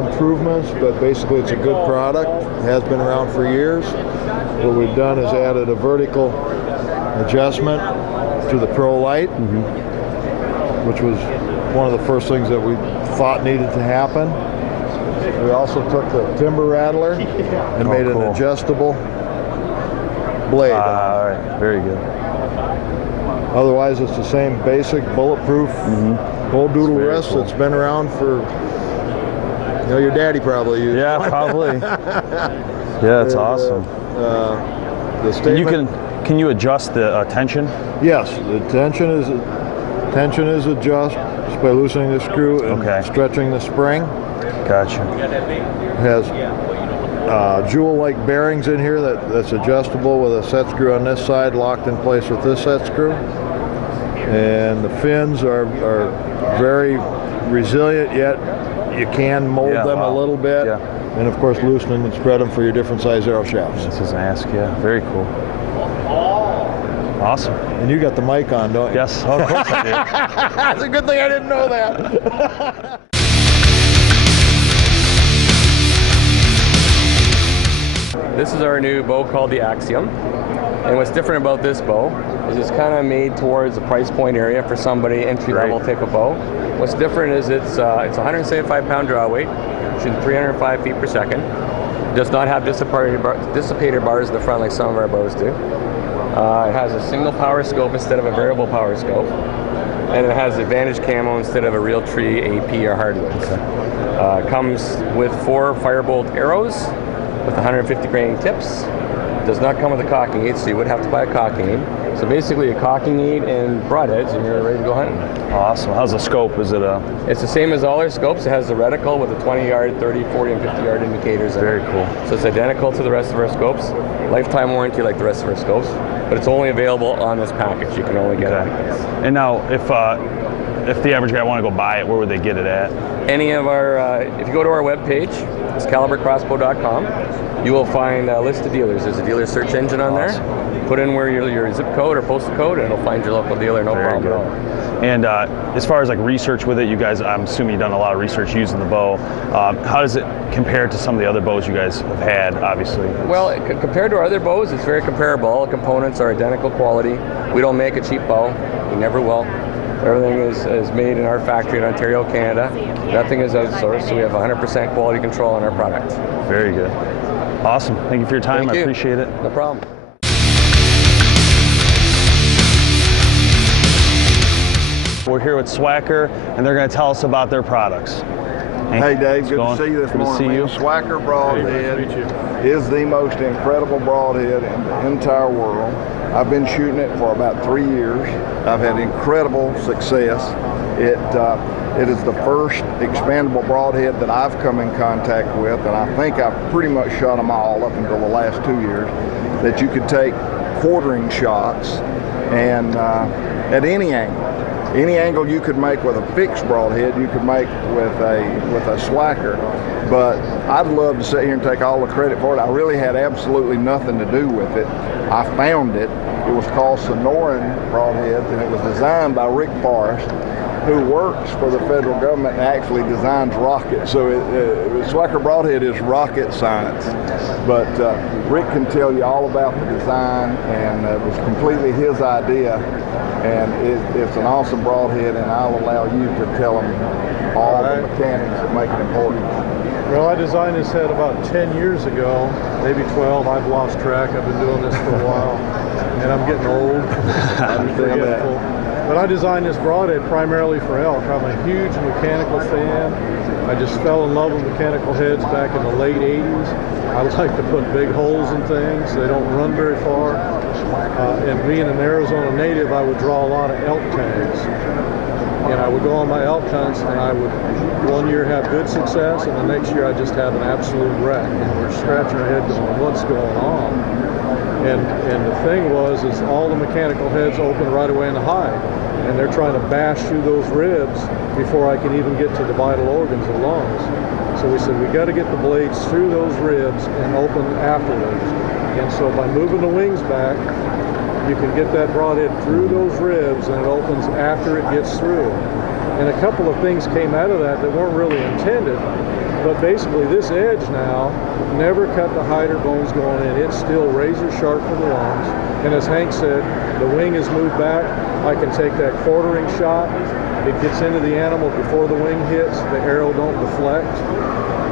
little improvements, but basically it's a good product. It has been around for years. What we've done is added a vertical adjustment to the Pearllight, which was one of the first things that we thought needed to happen. We also took the timber rattler and made an adjustable blade. All right, very good. Otherwise, it's the same basic bulletproof gold doodle wrist that's been around for, you know, your daddy probably used. Yeah, probably. Yeah, it's awesome. The statement, can you adjust the tension? Yes, the tension is adjust just by loosening the screw and stretching the spring. Gotcha. It has jewel-like bearings in here that's adjustable with a set screw on this side locked in place with this set screw. And the fins are very resilient, yet you can mold them a little bit. Yeah. And of course, loosen them and spread them for your different size arrow shafts. This is an ask, yeah. Very cool. Awesome. And you got the mic on, don't you? Yes, of course I do. That's a good thing I didn't know that. This is our new bow called the Axiom. And what's different about this bow is it's kind of made towards the price point area for somebody entry-level type of bow. What's different is it's 175-pound draw weight, shooting 305 feet per second. It does not have dissipator bars in the front like some of our bows do. It has a single power scope instead of a variable power scope. And it has advantage camo instead of a real tree, AP, or hardwood. It comes with 4 firebolt arrows with 150 grain tips. It does not come with a cocking aid, so you would have to buy a cocking aid. So basically a cocking aid and broadheads, and you're ready to go hunting. Awesome. How's the scope? Is it a... It's the same as all our scopes. It has the reticle with the 20-yard, 30, 40, and 50-yard indicators. Very cool. So it's identical to the rest of our scopes. Lifetime warranty like the rest of our scopes, but it's only available on this package. You can only get it like this. And now, if the average guy want to go buy it, where would they get it at? Any of our, if you go to our webpage, ExcaliburCrossbow.com, you will find a list of dealers. There's a dealer search engine on there. Put in where your zip code or postal code, and it'll find your local dealer, no problem at all. And as far as like research with it, you guys, I'm assuming you've done a lot of research using the bow. How does it compare to some of the other bows you guys have had, obviously? Well, compared to our other bows, it's very comparable. All the components are identical quality. We don't make a cheap bow. We never will. Everything is made in our factory in Ontario, Canada. Nothing is outsourced, so we have 100% quality control on our product. Very good. Awesome. Thank you for your time. Thank you. I appreciate it. No problem. We're here with Swhacker, and they're going to tell us about their products. Hey Dave, good to see you this morning. Good to see you. Swhacker broadhead is the most incredible broadhead in the entire world. I've been shooting it for about 3 years. I've had incredible success. It is the first expandable broadhead that I've come in contact with, and I think I've pretty much shot them all up until the last 2 years, that you could take quartering shots and at any angle. Any angle you could make with a fixed broadhead, you could make with a Swhacker. But I'd love to sit here and take all the credit for it. I really had absolutely nothing to do with it. I found it. It was called Sonoran broadhead, and it was designed by Rick Forrest, who works for the federal government and actually designs rockets. So Swhacker broadhead is rocket science. But Rick can tell you all about the design, and it was completely his idea. And it's an awesome broadhead, and I'll allow you to tell them all the mechanics that make it important. Well, I designed this head about 10 years ago, maybe 12. I've lost track. I've been doing this for a while, and I'm getting old. But I designed this broadhead primarily for elk. I'm a huge mechanical fan. I just fell in love with mechanical heads back in the late 80s. I like to put big holes in things. They don't run very far. And being an Arizona native, I would draw a lot of elk tags. And I would go on my elk hunts, and I would one year have good success, and the next year I just have an absolute wreck. And we're scratching our head going, what's going on? And the thing is all the mechanical heads open right away in the hide, and they're trying to bash through those ribs before I can even get to the vital organs and lungs. So we said, we got to get the blades through those ribs and open afterwards. And so by moving the wings back, you can get that broadhead through those ribs, and it opens after it gets through. And a couple of things came out of that weren't really intended, but basically this edge now never cut the hider bones going in. It's still razor sharp for the lungs. And as Hank said, the wing is moved back. I can take that quartering shot. It gets into the animal before the wing hits. The arrow don't deflect.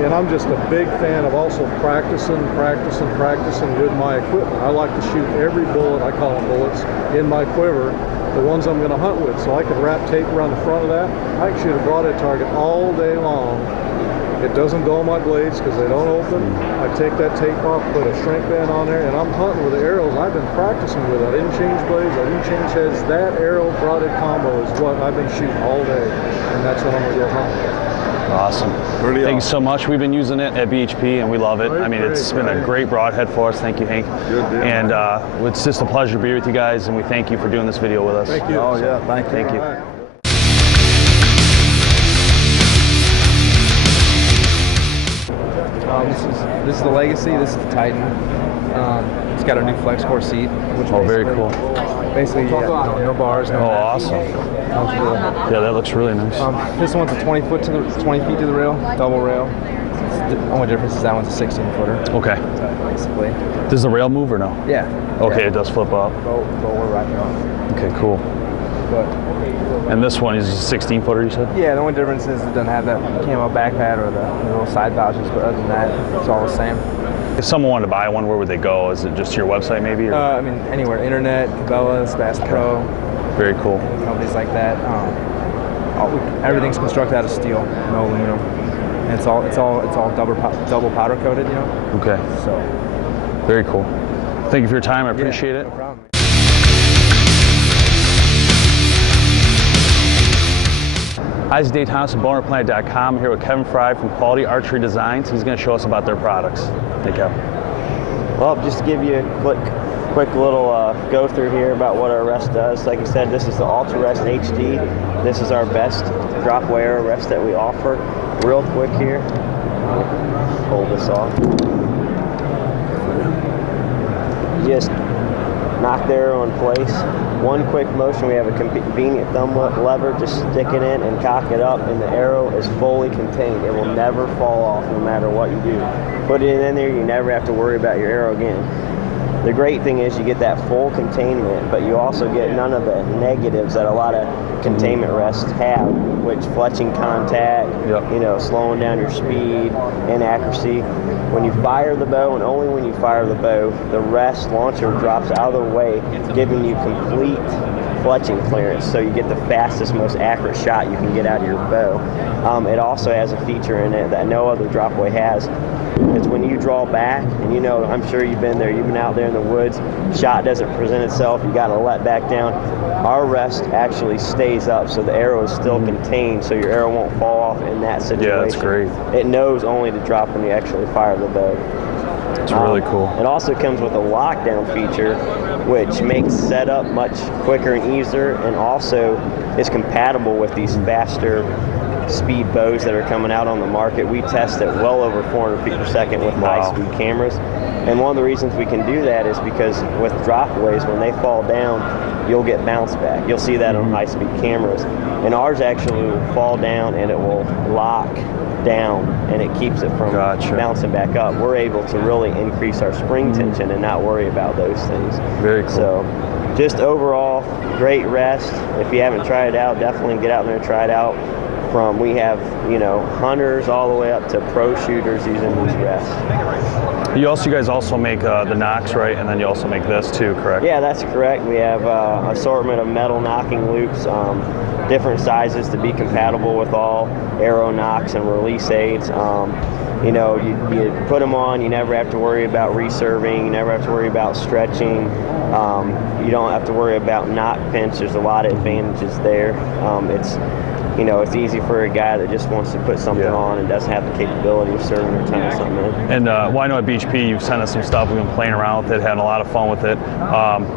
And I'm just a big fan of also practicing with my equipment. I like to shoot every bullet, I call them bullets, in my quiver, the ones I'm going to hunt with. So I can wrap tape around the front of that. I can shoot a broadhead target all day long. It doesn't dull my blades because they don't open. I take that tape off, put a shrink band on there, and I'm hunting with the arrows I've been practicing with. I didn't change blades, I didn't change heads. That arrow broadhead combo is what I've been shooting all day, and that's what I'm going to go hunt with. Awesome. Really Thank you so much. We've been using it at BHP and we love it. I mean, it's been a great broadhead for us. Thank you, Hank. Good deal. And it's just a pleasure to be with you guys, and we thank you for doing this video with us. Thank you. Oh yeah, thank you. Thank you. All right. This is the Legacy. This is the Titan. It's got a new flex core seat, which very cool. Basically, no bars. No Awesome. Yeah, that looks really nice. This one's a 20 feet to the rail, double rail. The only difference is that one's a 16-footer. Okay. Basically. Does the rail move or no? Yeah. Okay, yeah. it does flip up. But we're rocking on. Okay, cool. But And this one is a 16-footer, you said? yeah, the only difference is it doesn't have that camo back pad or the little side pouches. But other than that, it's all the same. If someone wanted to buy one, where would they go? Is it just your website maybe? Or? I mean, anywhere. Internet, Cabela's, Bass Pro, Very cool. companies like that. Everything's constructed out of steel, no aluminum. And it's all double powder coated, you know. Okay. So Very cool. Thank you for your time. I appreciate it. No problem. Hi, this is Dave Thomas from BowHunterPlanet.com. I'm here with Kevin Fry from Quality Archery Designs. He's going to show us about their products. Thank you. Well, just to give you a quick little go through here about what our rest does. Like I said, this is the Ultra Rest HD. This is our best drop away arrow rest that we offer. Real quick here, pull this off. Just knock the arrow in place. One quick motion, we have a convenient thumb lever, just stick it in and cock it up, and the arrow is fully contained. It will never fall off no matter what you do. Put it in there, you never have to worry about your arrow again. The great thing is you get that full containment, but you also get none of the negatives that a lot of containment rests have, which fletching contact, you know, slowing down your speed, inaccuracy. When you fire the bow, and only when you fire the bow, the rest launcher drops out of the way, giving you complete fletching clearance, so you get the fastest, most accurate shot you can get out of your bow. It also has a feature in it that no other drop away has. It's when you draw back, and you know, I'm sure you've been there, you've been out there in the woods, shot doesn't present itself, you got to let back down. Our rest actually stays up, so the arrow is still contained, so your arrow won't fall off in that situation. Yeah, that's great. It knows only to drop when you actually fire the bow. It's really cool. It also comes with a lockdown feature, which makes setup much quicker and easier, and also is compatible with these faster speed bows that are coming out on the market. We test at well over 400 feet per second with high-speed cameras. And one of the reasons we can do that is because with dropaways, when they fall down, you'll get bounce back. You'll see that on high-speed cameras. And ours actually will fall down and it will lock down, and it keeps it from bouncing back up. We're able to really increase our spring tension and not worry about those things. Very cool. So just overall, great rest. If you haven't tried it out, definitely get out there and try it out. We have, you know, hunters all the way up to pro shooters using these rests. You guys also make the nocks, right? And then you also make this too, correct? Yeah, that's correct. We have assortment of metal knocking loops, different sizes to be compatible with all arrow nocks and release aids. You know, you put them on, you never have to worry about reserving, you never have to worry about stretching. You don't have to worry about knock pinch. There's a lot of advantages there. It's you know, it's easy for a guy that just wants to put something on and doesn't have the capability of serving or turning something in. And well, I know at BHP you've sent us some stuff. We've been playing around with it, having a lot of fun with it.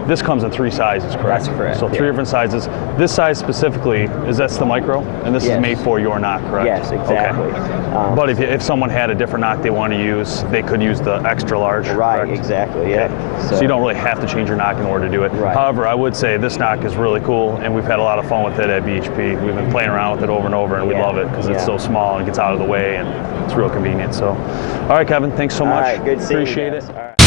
This comes in 3 sizes, correct? That's correct. So 3 different sizes. This size specifically, that's the micro, and this is made for your knock, correct? Yes, exactly. Okay. But if someone had a different knock they want to use, they could use the extra large. Right, correct? Exactly. Yeah. So you don't really have to change your knock in order to do it. Right. However, I would say this knock is really cool, and we've had a lot of fun with it at BHP. We've been playing around with it over and over, and we love it because it's so small and it gets out of the way, and it's real convenient. So, all right, Kevin, thanks so much. All right, good seeing you Appreciate guys. it. All right.